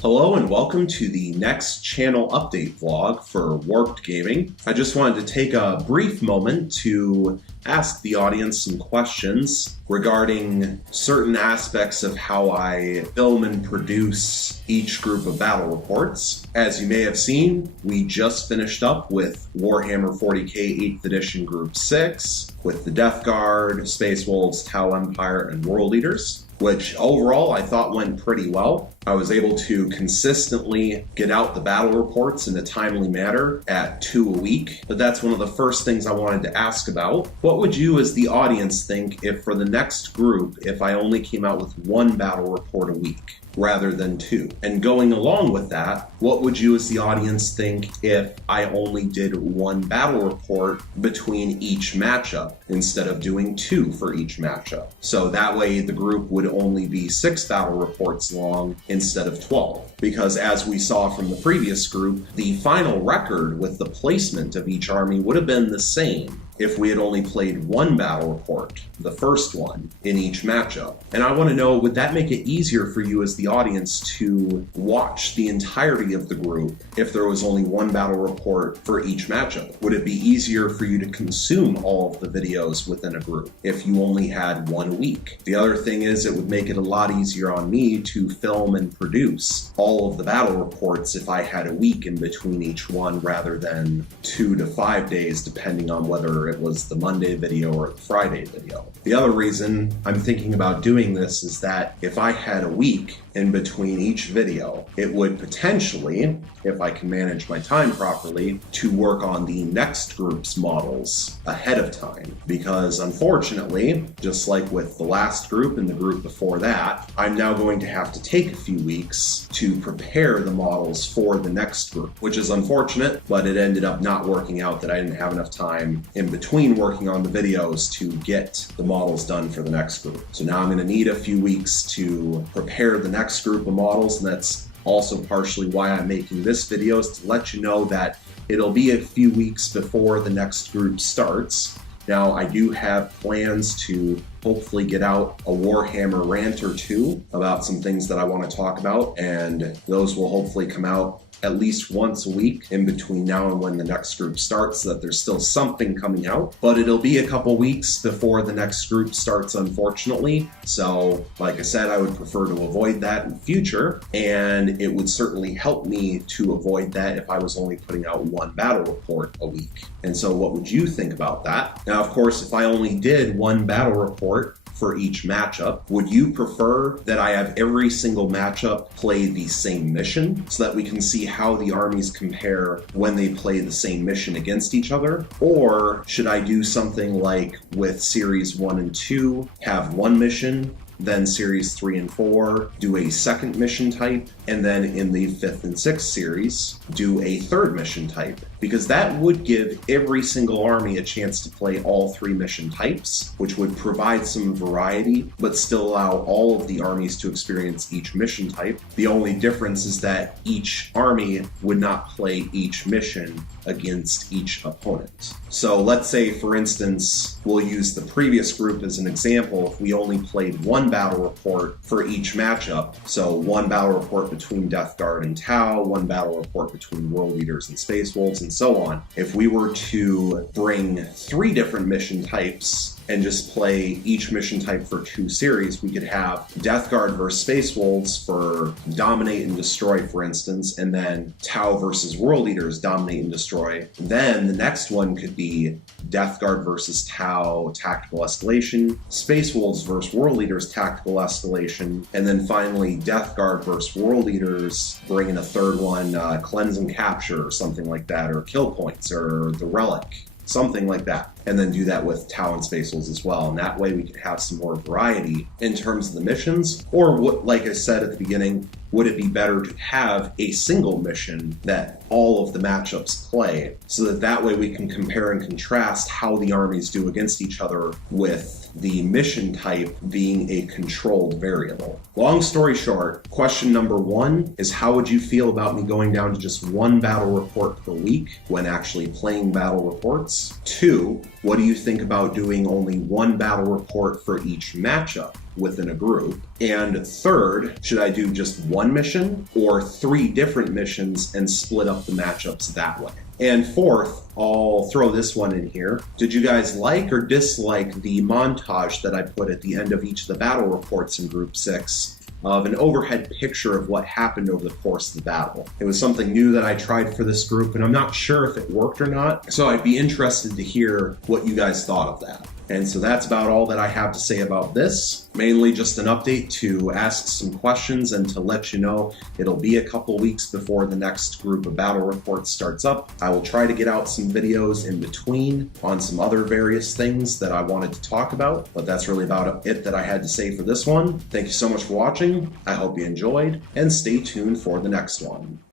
Hello and welcome to the next channel update vlog for Warped Gaming. I just wanted to take a brief moment to ask the audience some questions regarding certain aspects of how I film and produce each group of battle reports. As you may have seen, we just finished up with Warhammer 40k 8th edition Group 6 with the Death Guard, Space Wolves, Tau Empire, and World Eaters, which overall I thought went pretty well. I was able to consistently get out the battle reports in a timely manner at 2 a week, but that's one of the first things I wanted to ask about. What would you as the audience think if for the next group, if I only came out with one battle report a week rather than 2? And going along with that, what would you as the audience think if I only did one battle report between each matchup instead of doing 2 for each matchup? So that way the group would only be 6 battle reports long instead of 12. Because as we saw from the previous group, the final record with the placement of each army would have been the same if we had only played one battle report, the first one, in each matchup. And I want to know, would that make it easier for you as the audience to watch the entirety of the group if there was only one battle report for each matchup? Would it be easier for you to consume all of the videos within a group if you only had 1 a week? The other thing is it would make it a lot easier on me to film and produce all of the battle reports if I had a week in between each one rather than 2 to 5 days, depending on whether it was the Monday video or the Friday video. The other reason I'm thinking about doing this is that if I had a week in between each video, it would potentially, if I can manage my time properly, to work on the next group's models ahead of time. Because unfortunately, just like with the last group and the group before that, I'm now going to have to take a few weeks to prepare the models for the next group, which is unfortunate, but it ended up not working out that I didn't have enough time in between working on the videos to get the models done for the next group. So now I'm going to need a few weeks to prepare the next group of models, and that's also partially why I'm making this video, is to let you know that it'll be a few weeks before the next group starts. Now, I do have plans to hopefully get out a Warhammer rant or 2 about some things that I want to talk about, and those will hopefully come out at least once a week in between now and when the next group starts, so that there's still something coming out. But it'll be a couple weeks before the next group starts, unfortunately. So, like I said, I would prefer to avoid that in the future, and it would certainly help me to avoid that if I was only putting out one battle report a week. And so what would you think about that? Now, of course, if I only did one battle report for each matchup, would you prefer that I have every single matchup play the same mission so that we can see how the armies compare when they play the same mission against each other? Or should I do something like with Series 1 and 2, have one mission, then Series 3 and 4 do a second mission type, and then in the 5th and 6th series do a third mission type? Because that would give every single army a chance to play all 3 mission types, which would provide some variety, but still allow all of the armies to experience each mission type. The only difference is that each army would not play each mission against each opponent. So let's say, for instance, we'll use the previous group as an example. If we only played one battle report for each matchup, so one battle report between Death Guard and Tau, one battle report between World Eaters and Space Wolves, and so on. If we were to bring 3 different mission types and just play each mission type for 2 series, we could have Death Guard versus Space Wolves for Dominate and Destroy, for instance, and then Tau versus World Eaters, Dominate and Destroy. Then the next one could be Death Guard versus Tau, Tactical Escalation, Space Wolves versus World Eaters, Tactical Escalation, and then finally Death Guard versus World Eaters, bring in a third one, Cleanse and Capture, or something like that, or Kill Points, or the Relic, something like that. And then do that with Tau and Space Wolves as well. And that way we could have some more variety in terms of the missions. Or what, like I said at the beginning, would it be better to have a single mission that all of the matchups play, so that that way we can compare and contrast how the armies do against each other, with the mission type being a controlled variable? Long story short, question number 1 is, how would you feel about me going down to just one battle report per week when actually playing battle reports? 2, What do you think about doing only one battle report for each matchup within a group? And third, should I do just one mission or 3 different missions and split up the matchups that way? And fourth, I'll throw this one in here. Did you guys like or dislike the montage that I put at the end of each of the battle reports in Group 6? Of an overhead picture of what happened over the course of the battle. It was something new that I tried for this group, and I'm not sure if it worked or not, so I'd be interested to hear what you guys thought of that. And so that's about all that I have to say about this. Mainly just an update to ask some questions and to let you know it'll be a couple weeks before the next group of battle reports starts up. I will try to get out some videos in between on some other various things that I wanted to talk about, but that's really about it that I had to say for this one. Thank you so much for watching. I hope you enjoyed, and stay tuned for the next one.